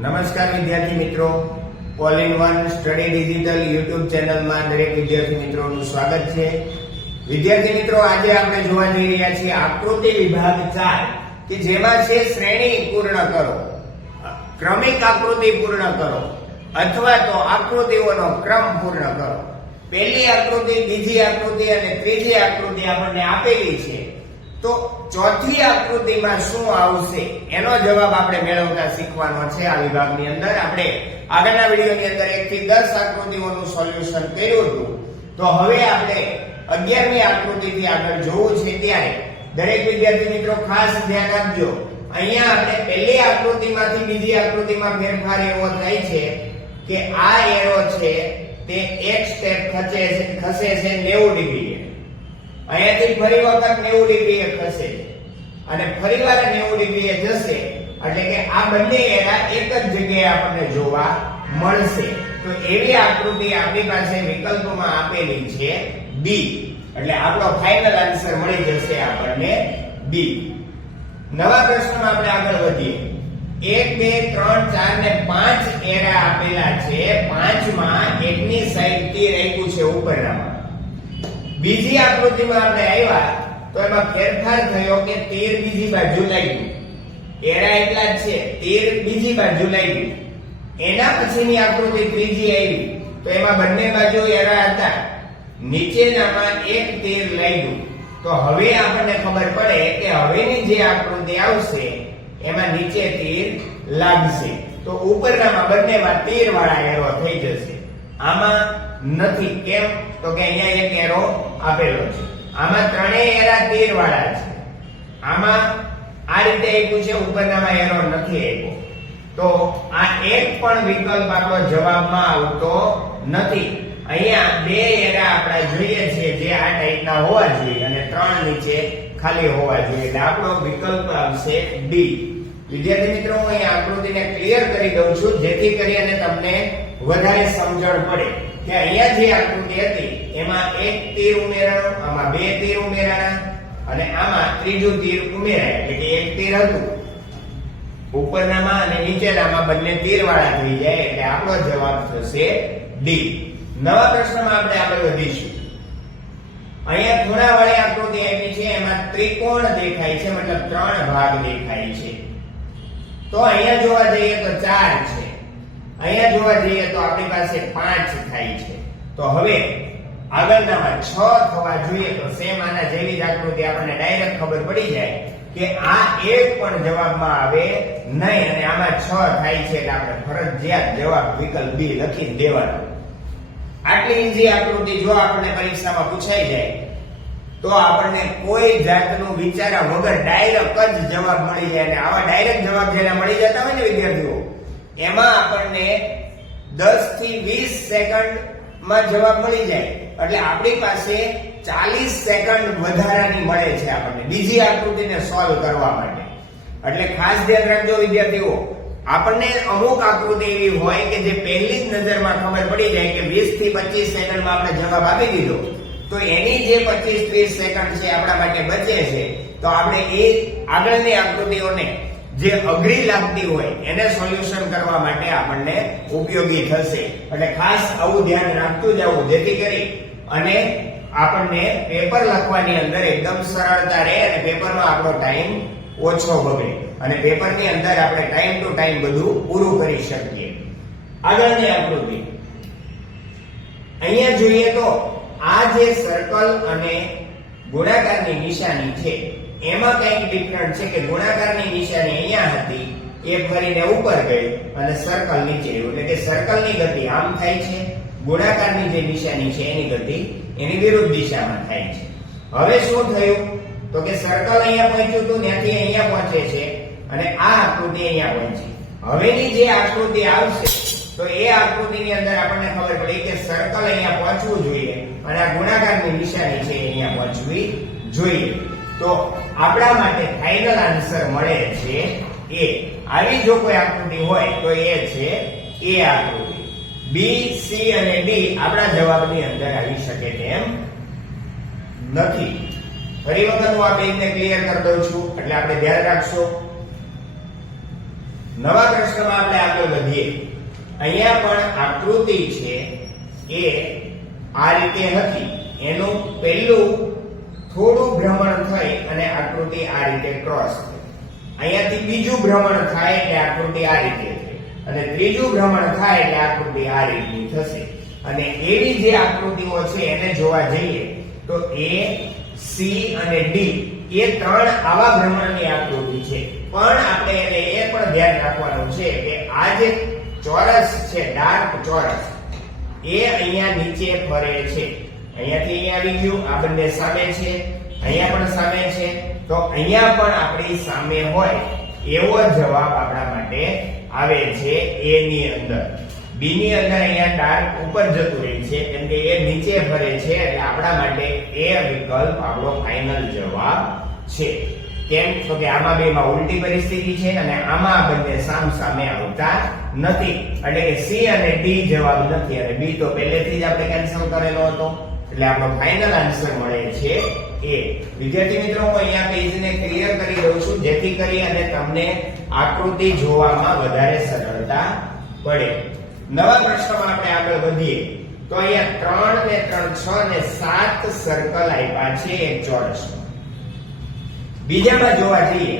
નમસ્કાર વિદ્યાર્થી મિત્રો, all in one study digital YouTube ચેનલમાં દરેક વિદ્યાર્થી મિત્રોનું સ્વાગત છે. વિદ્યાર્થી મિત્રો, આજે આપણે જોવા જઈ રહ્યા છીએ આકૃતિ વિભાગ 4 કે જેમાં છે શ્રેણી પૂર્ણ કરો, ક્રમિક આકૃતિ પૂર્ણ કરો અથવા તો આકૃતિઓનો ક્રમ પૂર્ણ કરો. પહેલી આકૃતિ, બીજી આકૃતિ અને ત્રીજી આકૃતિ આપણને આપેલી છે, તો ચોથી આકૃતિમાં શું આવશે એનો જવાબ આપણે મેળવતા શીખવાનો છે. આ વિભાગની અંદર આપણે આગળના વિડિયોની અંદર 1 થી 10 આકૃતિઓનું સોલ્યુશન કર્યું હતું. તો હવે આપણે 11મી આકૃતિથી આગળ જોવું છે, ત્યારે દરેક વિદ્યાર્થી મિત્રો ખાસ ધ્યાન આપજો. અહીંયા આપણે પહેલી આકૃતિમાંથી બીજી આકૃતિમાં ફેરફાર એવો થાય છે કે આ એરો છે તે એક સ્ટેપ ખસે છે 90 ડિગ્રીએ. અહીંયાથી ફરી વખત 90 ડિગ્રીએ ખસે અને ફરીવાર 90 ડિગ્રીએ જશે, એટલે કે આ બંને એરા એક જ જગ્યાએ આપણને જોવા મળશે. તો એવી આકૃતિ આપણી પાસે વિકલ્પમાં આપેલી છે બી, એટલે આપણો ફાઇનલ આન્સર મળી જશે આપણને બી. નવા પ્રશ્નમાં આપણે આગળ વધીએ. 1 2 3 4 ને 5 એરા આપેલા છે. 5માં એકની સાઈડ તીર આપ્યું છે ઉપરનામાં. બીજી આકૃતિમાં આપણે આવ્યા તો એમાં ફેરફાર થયો કે તીર બીજી બાજુ લાગ્યું. એરા એટલા જ છે, તીર બીજી બાજુ લાગ્યું. એના પછીની આકૃતિ ત્રીજી આવી તો એમાં બંને બાજુ એરા હતા, નીચેનામાં એક તીર લાગ્યું. તો હવે આપણને ખબર પડે કે હવેની જે આકૃતિ આવશે એમાં નીચે તીર લાગશે. તો ઉપરનામાં બંનેમાં તીર વાળા એરો થઈ જશે. આમાં નથી. કેમ? તો કે અહીંયા એક એરો આપેલો છે, આમાં ત્રણેય એરા તીર વાળા છે. આમાં આ રીતે આપ્યું છે, ઉપરનામાં એરો નથી આપ્યો. તો આ એક પણ વિકલ્પ આપણો જવાબમાં આવતો નથી. અહીંયા બે એરા આપણે જોઈએ છે જે આ ટાઈપના હોવા જોઈએ અને ત્રણ નીચે ખાલી હોવા જોઈએ, એટલે આપણો વિકલ્પ આવશે ડી. વિદ્યાર્થી મિત્રો, હું અહીં આકૃતિને ક્લિયર કરી દઉં છું જેથી કરીને તમને વધારે સમજણ પડે કે અહીંયા જે આકૃતિ હતી એમાં એક તીર ઉમેરાણું, આમાં બે તીર ઉમેરાણા અને આમાં ત્રીજું તીર ઉમેરાય, એટલે કે એક તીર હતું ઉપરનામાં અને નીચેનામાં બંને તીર વાળા થઈ જાય, એટલે આપણો જવાબ થશે ડી. નવા પ્રશ્નમાં આપણે આગળ વધીશું. અહીંયા ખૂણાવાળી આકૃતિ આપી છે, એમાં ત્રિકોણ દેખાય છે, મતલબ 3 ભાગ દેખાય છે. તો અહીંયા જોવા જઈએ તો 4 છે, અહીંયા જોવા જઈએ તો આપણી પાસે 5 થાય છે. તો હવે આગળનામાં 6 થવા જોઈએ. તો સેમ આના જેવી જ આકૃતિ આપણને ડાયરેક્ટ ખબર પડી જાય કે આ એક પણ જવાબમાં આવે નહીં અને આમાં 6 થાય છે, એટલે આપણે ફરજિયાત જવાબ વિકલ્પ બી લખી દેવાનો. આટલી ઈઝી આકૃતિ જો આપણને પરીક્ષામાં પૂછાઈ જાય તો આપણને કોઈ જાતનું વિચારા વગર ડાયરેક્ટ જ જવાબ મળી જાય. અને આવા ડાયરેક્ટ જવાબ જેના મળી જતા હોય ને વિદ્યાર્થીઓ, એમાં આપણને 10 થી 20 સેકન્ડમાં જવાબ મળી જાય. એટલે આપણી પાસે 40 સેકન્ડ વધારાની મળે છે આપણને બીજી આકૃતિને સોલ્વ કરવા માટે. એટલે ખાસ ધ્યાન રાખજો વિદ્યાર્થીઓ, આપણને અમુક આકૃતિ એવી હોય કે જે પહેલી જ નજરમાં ખબર પડી જાય કે 20 થી 25 સેકન્ડમાં આપણે જવાબ આપી દીધો, તો એની જે 25-30 સેકન્ડ છે આપણા માટે બચે છે, તો આપણે એ આગળની આકૃતિઓને જે અઘરી લાગતી હોય એને સોલ્યુશન કરવા માટે આપણને ઉપયોગી થશે. એટલે ખાસ આવું ધ્યાન રાખતું જવું જેથી કરી અને આપણને પેપર લખવાની અંદર એકદમ સરળતા રહે અને પેપરનો આપણો ટાઈમ ઓછો બગડે અને પેપરની અંદર આપણે ટાઈમ ટુ ટાઈમ બધું પૂરું કરી શકીએ. આગળની આકૃતિ અહીંયા જોઈએ તો આ જે સર્કલ અને ગુણાકારની નિશાની છે એમાં કંઈક ડિફરન્ટ છે કે ગુણાકારની નિશાની અહીંયા હતી એ ફરીને ઉપર ગઈ અને સર્કલ નીચે આવ્યું, એટલે કે સર્કલની ગતિ આમ થાય છે, ગુણાકારની જે નિશાની છે એની ગતિ એની વિરુદ્ધ દિશામાં થાય છે. હવે શું થયું તો કે સર્કલ અહીંયા પહોંચ્યું હતું, ત્યાંથી અહીંયા પહોંચે છે અને આ આકૃતિ અહીંયા પહોંચી. હવેની જે આકૃતિ આવશે તો એ આકૃતિની અંદર આપણને ખબર પડી કે સર્કલ અહીંયા પહોંચવું જોઈએ અને આ ગુણાકારની નિશાની છે અહીંયા પહોંચવી જોઈએ. તો આપણા માટે ફાઇનલ આન્સર મળે છે એ. આવી જો કોઈ આકૃતિ હોય તો એ છે એ આકૃતિ. બી, સી અને ડી આપણા જવાબની અંદર આવી શકે તેમ નથી. ફરી વખત હું આ પેજને ક્લિયર કરી દઉં છું એટલે આપણે ધ્યાન રાખશો. નવા પ્રશ્નમાં આપણે આગળ વધીએ. અહીંયા પણ આકૃતિ છે એ આ રીતે હતી. એનું પહેલું થોડું ભ્રમણ થઈ અને આકૃતિ આ રીતે ક્રોસ થઈ. અહીંયાથી બીજું ભ્રમણ થાય એટલે આકૃતિ આ રીતે થઈ અને ત્રીજું ભ્રમણ થાય એટલે આકૃતિ આ રીતની થશે. અને એવી જે આકૃતિઓ છે એને જોવા જઈએ તો A, C અને D એ ત્રણ આવા ભ્રમણની આકૃતિ છે. પણ આપણે એને એ પણ ધ્યાન રાખવાનું છે કે આ જે ચોરસ છે, ડાર્ક ચોરસ, એ અહીંયા નીચે ફરે છે. અહીંયાથી અહીંયા આવી ગયું, આ બંને સામે છે, અહીંયા પણ સામે છે, તો અહીંયા પણ આપણી સામે હોય એવો જવાબ આપણા માટે આવે છે A ની અંદર. B ની અંદર અહીંયા ડાર્ક ઉપર જતું રહે છે કેમ કે એ નીચે ફરે છે એટલે આપણા માટે A વિકલ્પ આપણો ફાઇનલ જવાબ છે. કેમ તો કે આમાં બેમાં ઉલટી પરિસ્થિતિ છે અને આમાં આ બંને સામ સામે આવતા નથી એટલે કે C અને D જવાબ નથી અને B તો પહેલેથી જ આપણે કેન્સલ કરેલો હતો એટલે આપણો ફાઇનલ આન્સર મળે છે A. વિદ્યાર્થી મિત્રો, હું અહીંયા પેજને ક્લિયર કરી દઉં છું જેથી કરી અને તમને આકૃતિ જોવામાં વધારે સરળતા પડે. નવા પ્રશ્નમાં આપણે આગળ વધીએ તો અહીંયા 3 ને 3 6 ને 7 સર્કલ આપ્યા છે એક ચોરસ. બીજામાં જોવા જઈએ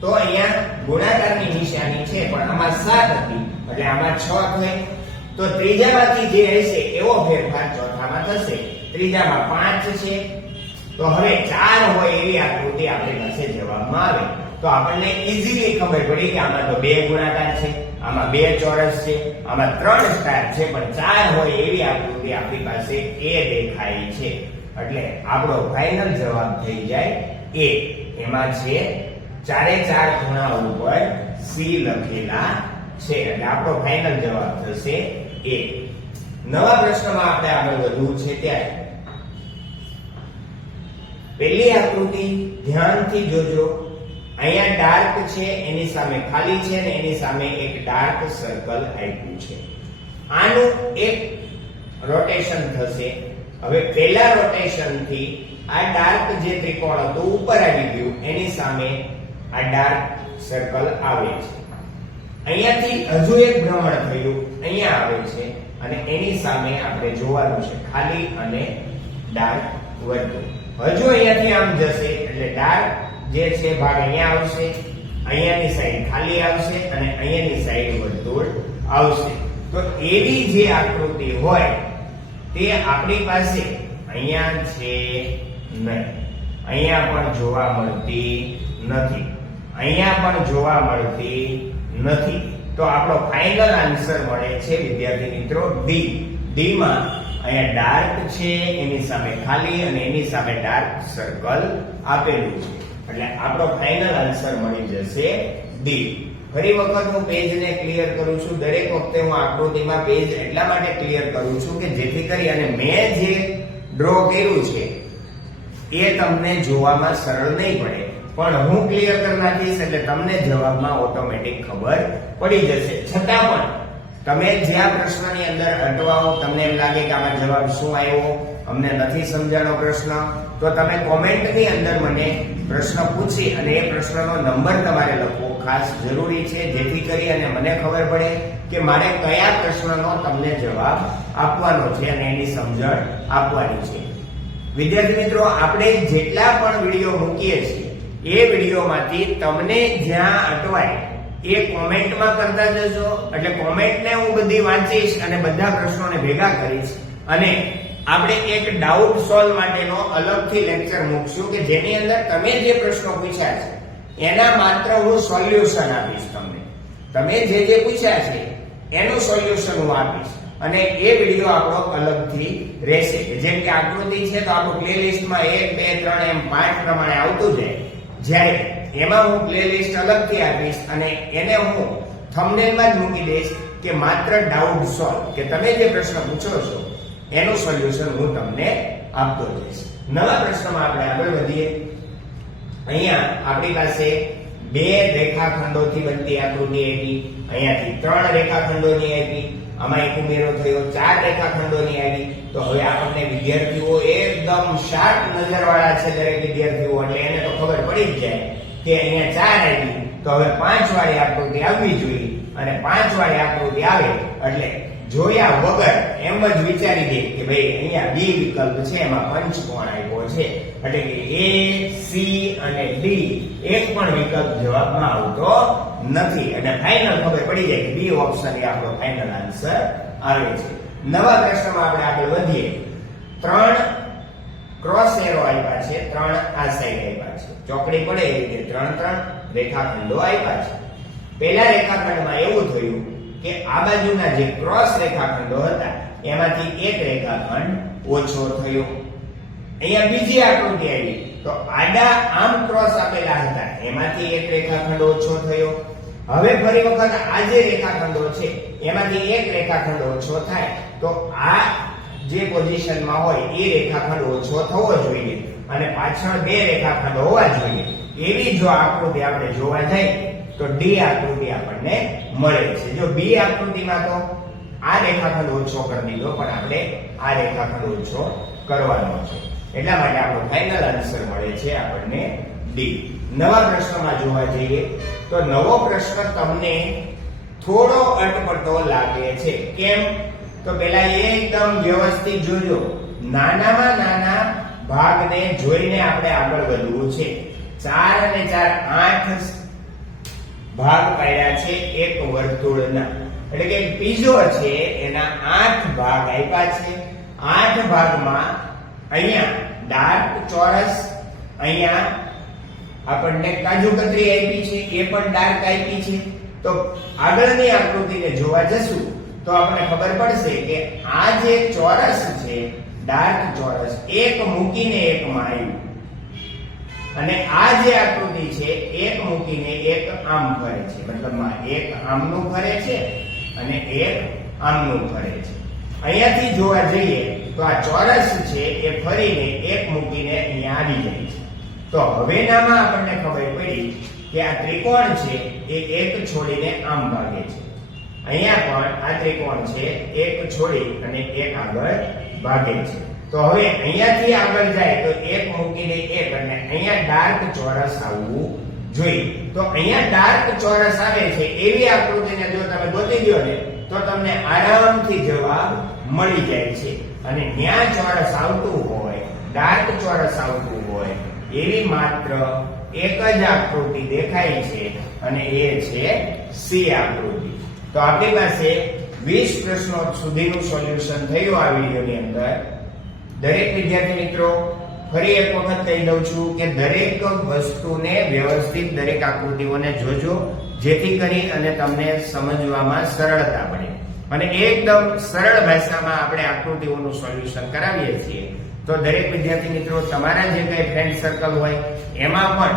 તો અહીંયા ગુણાકારની નિશાની છે પણ આમાં 7 હતી એટલે આમાં 6 થઈ. તો ત્રીજામાંથી જે હશે એવો ફેરફાર ચોથામાં થશે. ત્રીજામાં 5 છે તો હવે 4 હોય એવી આકૃતિ આપણી પાસે જવાબમાં આવે તો આપણને ઈઝીલી ખબર પડી કે આમાં તો 2 ગુણાકાર છે, આમાં 2 ચોરસ છે, આમાં 3 સ્ટાર છે પણ 4 હોય એવી આકૃતિ આપણી પાસે A દેખાય છે. એટલે આપણો ફાઇનલ જવાબ થઈ જાય A. એમાં છે 4 એ 4 ખૂણા ઉપર C લખેલા છે એટલે આપણો ફાઇનલ જવાબ થશે A. નવા પ્રશ્નમાં આપણે આગળ વધવું છે ત્યારે પહેલી આકૃતિ ધ્યાનથી જોજો. અહીંયા ડાર્ક છે એની સામે ખાલી છે ને એની સામે એક ડાર્ક સર્કલ આપ્યું છે. આનું એક રોટેશન થશે. હવે પહેલા રોટેશન થી આ ડાર્ક જે ત્રિકોણ હતું ઉપર આવી ગયું એની સામે આ ડાર્ક સર્કલ આવે છે. અહીંયાથી હજુ એક ભ્રમણ થયું અહીંયા આવે છે અને એની સામે આપણે જોવાનું છે ખાલી અને ડાર્ક વર્તુળ. હજુ અહીંયાથી આમ જશે એટલે ડાર્ક જે છે ભાગ અહીંયા આવશે, અહીંયાની સાઈડ ખાલી આવશે અને અહીંયાની સાઈડ વર્તુળ આવશે. તો એવી જે આકૃતિ હોય તે આપણી પાસે અહીંયા છે નહીં, અહીંયા પણ જોવા મળતી નથી, અહીંયા પણ જોવા મળતી નથી. તો આપણો ફાઇનલ આન્સર મળે છે વિદ્યાર્થી મિત્રો D. D માં અહીંયા ડાર્ક છે એની સામે ખાલી અને એની સામે ડાર્ક સર્કલ આપેલું છે એટલે આપણો ફાઇનલ આન્સર મળી જશે D. ફરી વખત હું પેજને ક્લિયર કરું છું. દરેક વખતે હું આકૃતિમાં પેજ એટલા માટે ક્લિયર કરું છું કે જેથી કરી અને મેં જે ડ્રો કર્યું છે એ તમને જોવામાં સરળ નહીં પડે પણ હું ક્લિયર કરી નાખીશ એટલે તમને જવાબમાં ઓટોમેટિક ખબર પડી જશે. છતાં પણ તમે જ્યાં પ્રશ્નની અંદર અટવાઓ, તમને એમ લાગે કે આમાં જવાબ શું આવ્યો, અમને નથી સમજાણો પ્રશ્ન, તો તમે કોમેન્ટની અંદર મને પ્રશ્ન પૂછી અને એ પ્રશ્નનો નંબર તમારે લખવો ખાસ જરૂરી છે જેથી કરી અને મને ખબર પડે કે મારે કયા પ્રશ્નનો તમને જવાબ આપવાનો છે અને એની સમજણ આપવાની છે. વિદ્યાર્થી મિત્રો, આપણે જેટલા પણ વિડીયો મૂકીએ છીએ એ વિડીયોમાંથી તમને જ્યાં અટવાય એ કોમેન્ટમાં કરતા જજો એટલે કોમેન્ટને હું બધી વાંચીશ અને બધા પ્રશ્નોને ભેગા કરીશ અને આપણે એક ડાઉટ સોલ્વ માટેનો અલગથી લેક્ચર મૂકશું કે જેની અંદર તમે જે પ્રશ્નો પૂછ્યા છે એના માત્ર હું સોલ્યુશન આપીશ. તમે જે પૂછ્યા છે એનું સોલ્યુશન હું આપીશ અને એ વિડીયો આપણો અલગથી રહેશે. જેમ કે આકૃતિ છે તો આપણું પ્લેલિસ્ટમાં 1 2 3 એમ 5 પ્રમાણે આવતું જાય, જ્યારે એમાં હું પ્લેલિસ્ટ અલગથી આપીશ અને એને હું થંબનેલમાં જ મૂકી દઈશ કે માત્ર ડાઉટ સોલ્વ, કે તમે જે પ્રશ્ન પૂછો છો એનું સોલ્યુશન હું તમને આપતો જઈશ. નવા પ્રશ્નમાં આપણે આગળ વધીએ. અહીંયા આપણી પાસે 2 રેખાખંડોથી બનતી આકૃતિ આપી, અહીંયાથી 3 રેખાખંડોની આપી, આમાં એક ઉમેરો થયો 4 રેખાખંડોની આવી. તો હવે આપણને વિદ્યાર્થીઓ એકદમ શાર્પ નજરવાળા છે દરેક વિદ્યાર્થીઓ એટલે એને તો ખબર પડી જ જાય કે અહીંયા 4 આવી તો હવે 5 વાળી આકૃતિ આવવી જોઈએ. અને 5 વાળી આકૃતિ આવે એટલે જોયા વગર એમ જ વિચારી દે કે ભાઈ અહીંયા બી વિકલ્પ છે, એમાં પંચકોણ આપ્યો છે, એટલે કે એ, સી અને ડી એક પણ વિકલ્પ જવાબમાં આવતો નથી અને ફાઇનલ ખબર પડી જાય કે બી ઓપ્શન એ આપણો ફાઇનલ આન્સર આવે છે. નવા પ્રશ્નમાં આપણે આગળ વધીએ. 3 ક્રોસ એરો આપ્યા છે, 3 આ સાઈડ આપ્યા છે, ચોકડી પડે એ રીતે 3 રેખાખંડો આપ્યા છે. પહેલા રેખાખંડમાં એવું થયું કે આ બાજુના જે ક્રોસ રેખાખંડો હતા એમાંથી એક રેખાખંડ ઓછો થયો. અહીંયા બીજી આકૃતિ આવી તો આડા આમ ક્રોસ આપેલા હતા એમાંથી એક રેખાખંડ ઓછો થયો. હવે ફરી વખત આ જે રેખાખંડો છે એમાંથી એક રેખાખંડ ઓછો થાય તો આ જે પોઝિશનમાં હોય એ રેખાખંડ ઓછો થવો જોઈએ અને પાછળ બે રેખાખંડ હોવા જોઈએ. એવી જો આકૃતિ આપણે જોવા જઈએ તો ડી આકૃતિ આપણને મળે છે. જો બી આકૃતિમાં તો આ રેખાખંડ ઓછો કરી દીધો પણ આપણે આ રેખાખંડ ઓછો કરવાનો છે, એટલા માટે આપણો ફાઇનલ આન્સર મળે છે આપણને ડી. નવા પ્રશ્નમાં જોવા જઈએ તો નવો પ્રશ્ન તમને થોડો અટપટો લાગે છે. કેમ? તો પેલા એકદમ વ્યવસ્થિત જોજો. નાનામાં નાના ભાગને જોઈને આપણે આગળ વધવું છે. 4 અને 4 8 ભાગ પાડ્યા છે એક વર્તુળના, એટલે કે પીઝો છે એના 8 ભાગ આપ્યા છે. 8 ભાગમાં અહીંયા ડાર્ક ચોરસ, અહીંયા આપણને કાજુ કતરી આપી છે એ પણ ડાર્ક આપી છે. તો આગળની આકૃતિને જોવા જશું તો આપણને ખબર પડશે કે આ જે ચોરસ છે ડાર્ક ચોરસ એક મૂકીને એકમાં આવ્યું અને આ જે આકૃતિ છે એક મૂકીને એક આમ ફરે છે, મતલબમાં એક આમનું ફરે છે અને એક આમનું ફરે છે. અહીંયાથી જોવા જઈએ તો આ ચોરસ છે એ ફરીને એક મૂકીને અહીંયા આવી જાય છે. તો હવેનામાં આપણને ખબર પડી કે આ ત્રિકોણ છે એ એક છોડીને આમ ભાગે છે. અહીંયા પણ આ ત્રિકોણ છે એક છોડી અને એક આગળ ભાગે છે. તો હવે અહીંયાથી આગળ જાય તો એક મૂકીને એક અને અહીંયા ડાર્ક ચોરસ આવવું જોઈએ. તો અહીંયા ડાર્ક ચોરસ આવે છે એવી આકૃતિને જો તમે ગોતી દો ને તો તમને આરામથી જવાબ મળી જાય છે. અને ન્યા ચોરસ આવતું હોય, ડાર્ક ચોરસ આવતું હોય એવી માત્ર એક જ આકૃતિ દેખાય છે અને એ છે સી આકૃતિ. તો આપણી પાસે 20 પ્રશ્નો સુધીનું સોલ્યુશન થયું આ વિડિયોની અંદર. દરેક વિદ્યાર્થી મિત્રો ફરી એક વખત કહી દઉં છું કે દરેક વસ્તુને વ્યવસ્થિત દરેક આકૃતિઓને જોજો જેથી કરી અને તમને સમજવામાં સરળતા પડે અને એકદમ સરળ ભાષામાં આપણે આકૃતિઓનું સોલ્યુશન કરાવીએ છીએ. તો દરેક વિદ્યાર્થી મિત્રો તમારા જે કઈ ફ્રેન્ડ સર્કલ હોય એમાં પણ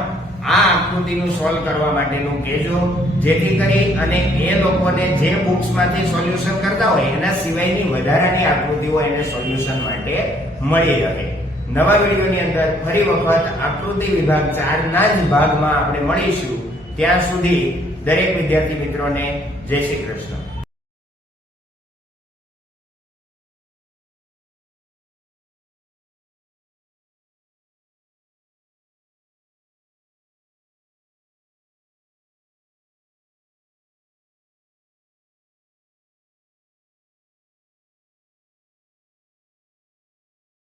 આ આકૃતિનું સોલ્વ કરવા માટેનું કહેજો જેથી કરી અને એ લોકોને જે બુક્સમાંથી સોલ્યુશન કરતા હોય એના સિવાયની વધારાની આકૃતિઓ એને સોલ્યુશન માટે મળી રહે. નવા વિડીયોની અંદર ફરી વખત આકૃતિ વિભાગ 4 ના જ ભાગમાં આપણે મળીશું. ત્યાં સુધી દરેક વિદ્યાર્થી મિત્રોને જય શ્રી કૃષ્ણ.